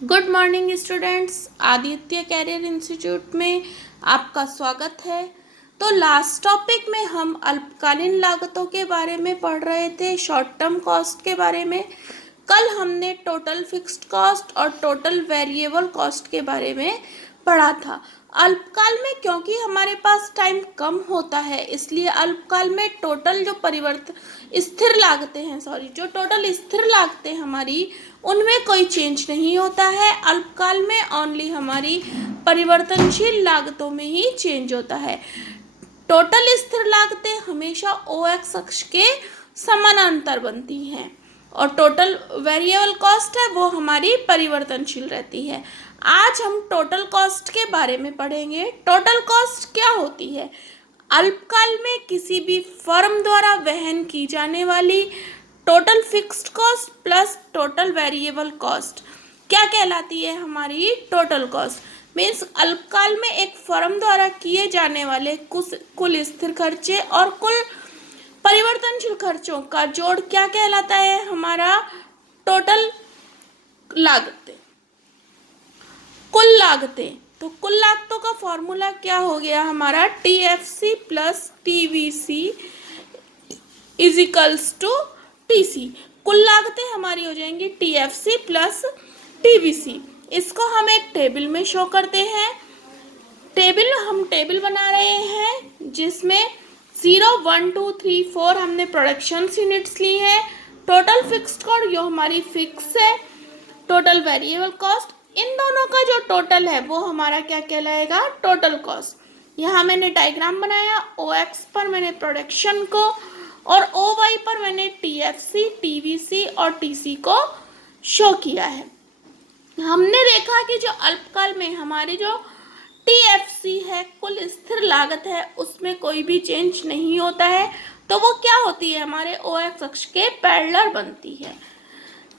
Good morning students, Aditya career institute में आपका स्वागत है। तो लास्ट टॉपिक में हम अल्पकालीन लागतों के बारे में पढ़ रहे थे, शॉर्ट टर्म कॉस्ट के बारे में। कल हमने टोटल फिक्स्ड कॉस्ट और टोटल वेरिएबल कॉस्ट के बारे में पढ़ा था। अल्पकाल में क्योंकि हमारे पास टाइम कम होता है, इसलिए अल्पकाल में टोटल जो स्थिर लागतें हैं, जो टोटल स्थिर लागतें हमारी, उनमें कोई चेंज नहीं होता है। अल्पकाल में ओनली हमारी परिवर्तनशील लागतों में ही चेंज होता है। टोटल स्थिर लागतें हमेशा ओ एक्स अक्ष के समानांतर बनती हैं और टोटल वेरिएबल कॉस्ट है वो हमारी परिवर्तनशील रहती है। आज हम टोटल कॉस्ट के बारे में पढ़ेंगे। टोटल कॉस्ट क्या होती है? अल्पकाल में किसी भी फर्म द्वारा वहन की जाने वाली total fixed cost plus total variable cost क्या कहलाती है? हमारी टोटल कॉस्ट मीन्स अल्पकाल में एक फर्म द्वारा किए जाने वाले कुल स्थिर खर्चे और कुल परिवर्तनशील खर्चों का जोड़ क्या कहलाता है? हमारा टोटल लागतें, कुल लागतें। तो कुल लागतों का फॉर्मूला क्या हो गया हमारा? TFC plus TVC is equals to TC। कुल लागतें हमारी हो जाएंगी TFC प्लस TVC। इसको हम एक टेबल में शो करते हैं। हम टेबल बना रहे हैं जिसमें 0, 1, 2, 3, 4 हमने प्रोडक्शन यूनिट्स ली है। टोटल फिक्स्ड कॉस्ट जो हमारी फिक्स है, टोटल वेरिएबल कॉस्ट, इन दोनों का जो टोटल है वो हमारा क्या कहलाएगा? Total cost. यहाँ मैंने डायग्राम बनाया। OX पर मैंने प्रोडक्शन को और OY पर मैंने TFC, TVC और TC को शो किया है। हमने देखा कि जो अल्पकाल में हमारी जो TFC है, कुल स्थिर लागत है, उसमें कोई भी चेंज नहीं होता है, तो वो क्या होती है? हमारे OX अक्ष के पैरेलल बनती है।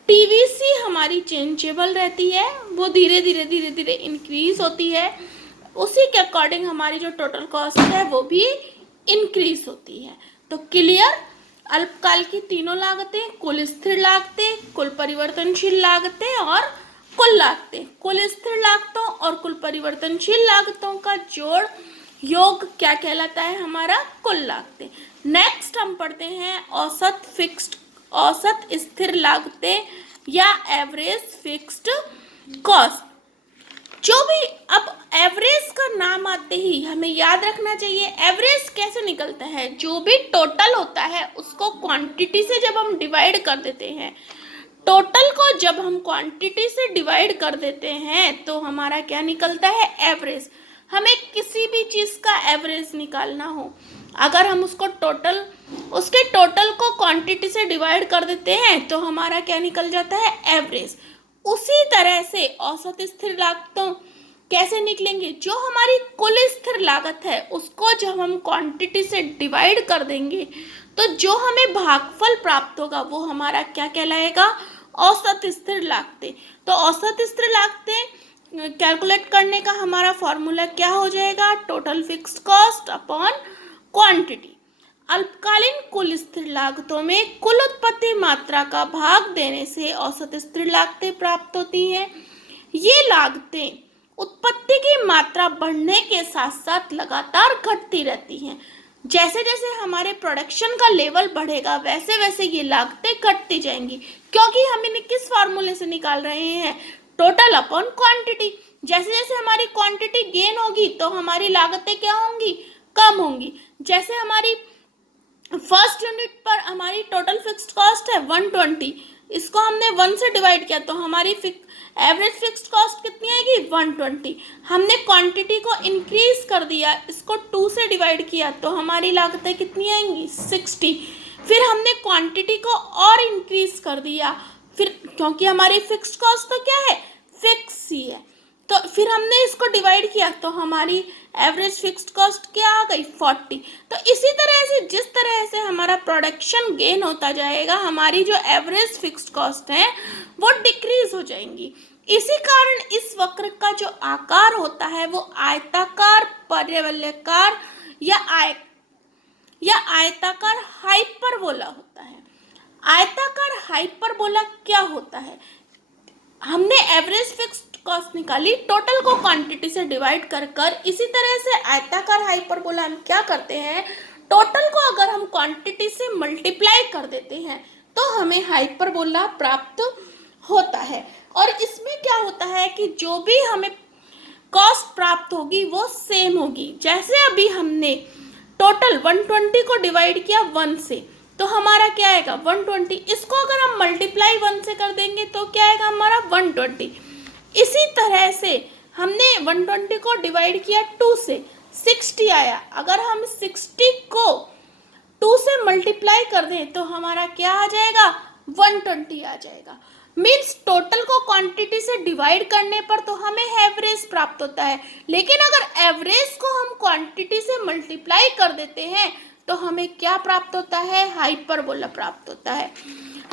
TVC हमारी चेंजेबल रहती है, वो धीरे धीरे इंक्रीज होती है। उसी के अकॉर्डिंग हमारी जो टोटल कॉस्ट है वो भी इंक्रीज होती है। तो क्लियर? अल्पकाल की तीनों लागतें, कुल स्थिर लागतें, कुल परिवर्तनशील लागतें और कुल लागतें। कुल स्थिर लागतों और कुल परिवर्तनशील लागतों का जोड़ योग क्या कहलाता है? हमारा कुल लागतें। नेक्स्ट हम पढ़ते हैं औसत स्थिर लागतें या एवरेज फिक्स्ड कॉस्ट। जो भी, अब एवरेज का नाम आते ही हमें याद रखना चाहिए एवरेज कैसे निकलता है। जो भी टोटल होता है उसको क्वांटिटी से जब हम डिवाइड कर देते हैं, टोटल को जब हम क्वांटिटी से डिवाइड कर देते हैं तो हमारा क्या निकलता है? एवरेज। हमें किसी भी चीज़ का एवरेज निकालना हो, अगर हम उसके टोटल को क्वांटिटी से डिवाइड कर देते हैं तो हमारा क्या निकल जाता है? एवरेज। उसी तरह से औसत स्थिर लागतों कैसे निकलेंगे? जो हमारी कुल स्थिर लागत है उसको जब हम क्वांटिटी से डिवाइड कर देंगे तो जो हमें भागफल प्राप्त होगा वो हमारा क्या कहलाएगा? औसत स्थिर लागतें। तो औसत स्थिर लागतें कैलकुलेट करने का हमारा फॉर्मूला क्या हो जाएगा? Total fixed cost upon quantity. अल्पकालीन कुल स्थिर लागतों में कुल उत्पत्ति मात्रा का भाग देने से औसत स्थिर लागतें प्राप्त होती हैं। ये लागतें उत्पत्ति की मात्रा बढ़ने के साथ साथ लगातार घटती रहती हैं। जैसे जैसे हमारे प्रोडक्शन का लेवल बढ़ेगा वैसे वैसे ये लागतें घटती जाएंगी, क्योंकि हम इन्हें किस फार्मूले से निकाल रहे हैं? Total upon quantity. जैसे जैसे हमारी क्वांटिटी गेन होगी तो हमारी लागतें क्या होंगी? कम होंगी। जैसे हमारी फर्स्ट यूनिट पर हमारी टोटल फिक्स्ड कॉस्ट है 120, इसको हमने 1 से डिवाइड किया तो हमारी एवरेज फिक्स्ड कॉस्ट कितनी आएगी? 120। हमने क्वांटिटी को इंक्रीज कर दिया, इसको 2 से डिवाइड किया तो हमारी लागतें कितनी आएंगी? 60। फिर हमने क्वांटिटी को और इंक्रीज कर दिया, फिर क्योंकि हमारी फिक्स्ड कॉस्ट तो क्या है? फिक्स ही है, तो फिर हमने इसको डिवाइड किया तो हमारी एवरेज फिक्स्ड कॉस्ट क्या आ गई? 40। तो इसी तरह से जिस तरह से हमारा प्रोडक्शन गेन होता जाएगा, हमारी जो एवरेज फिक्स्ड कॉस्ट है वो डिक्रीज हो जाएंगी। इसी कारण इस वक्र का जो आकार होता है वो आयताकार, परवलयाकार या आयताकार हाइपरबोला होता है। आयताकार हाइपरबोला क्या होता है? हमने एवरेज फिक्स्ड कॉस्ट निकाली, टोटल को क्वांटिटी से डिवाइड कर कर। इसी तरह से आयताकार हाइपरबोला हम क्या करते हैं, टोटल को अगर हम क्वांटिटी से मल्टीप्लाई कर देते हैं तो हमें हाइपरबोला प्राप्त होता है। और इसमें क्या होता है कि जो भी हमें कॉस्ट प्राप्त होगी वो सेम होगी। जैसे अभी हमने टोटल 120 को डिवाइड किया 1 से, तो हमारा क्या आएगा 120। इसको अगर हम मल्टीप्लाई 1 से कर देंगे तो क्या आएगा हमारा 120। इसी तरह से हमने 120 को डिवाइड किया 2 से, 60 आया। अगर हम 60 को 2 से मल्टीप्लाई कर दें तो हमारा क्या आ जाएगा 120 आ जाएगा। मीन्स टोटल को क्वांटिटी से डिवाइड करने पर तो हमें एवरेज प्राप्त होता है, लेकिन अगर एवरेज को हम क्वांटिटी से मल्टीप्लाई कर देते हैं तो हमें क्या प्राप्त होता है, हाइपरबोला प्राप्त होता है।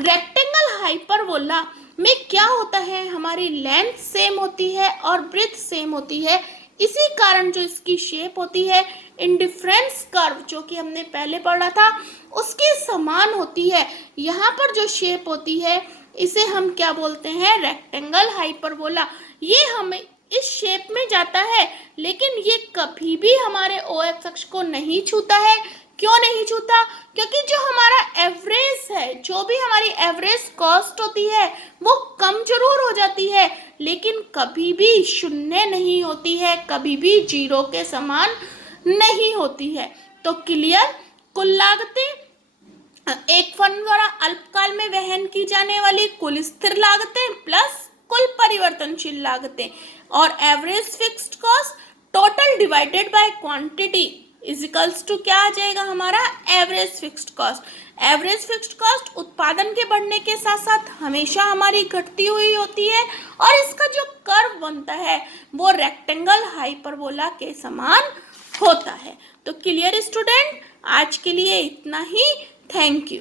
रेक्टेंगल हाइपरबोला में क्या होता है, हमारी लेंथ सेम होती है और ब्रेथ सेम होती है। इसी कारण जो इसकी शेप होती है इंडिफरेंस कर्व, जो कि हमने पहले पढ़ा था, उसके समान होती है। यहाँ पर जो शेप होती है इसे हम क्या बोलते हैं, रेक्टेंगल हाइपरबोला। ये हमें इस शेप में जाता है, लेकिन ये कभी भी हमारे ओ एक्स अक्ष को नहीं छूता है। क्यों नहीं छूता, क्योंकि जो हमारा एवरेज है, जो भी हमारी एवरेज कॉस्ट होती है वो कम जरूर हो जाती है, लेकिन कभी भी शून्य नहीं होती है, कभी भी जीरो के समान नहीं होती है। तो क्लियर, कुल लागतें एक फर्म द्वारा अल्पकाल में वहन की जाने वाली कुल स्थिर लागतें प्लस कुल परिवर्तनशील लागतें, और average fixed cost total divided by quantity is equals to क्या आ जाएगा हमारा average fixed cost. Average fixed cost उत्पादन के बढ़ने के साथ साथ हमेशा हमारी घटती हुई होती है, और इसका जो कर्व बनता है वो रेक्टेंगल हाइपरबोला के समान होता है। तो क्लियर स्टूडेंट, आज के लिए इतना ही। Thank you.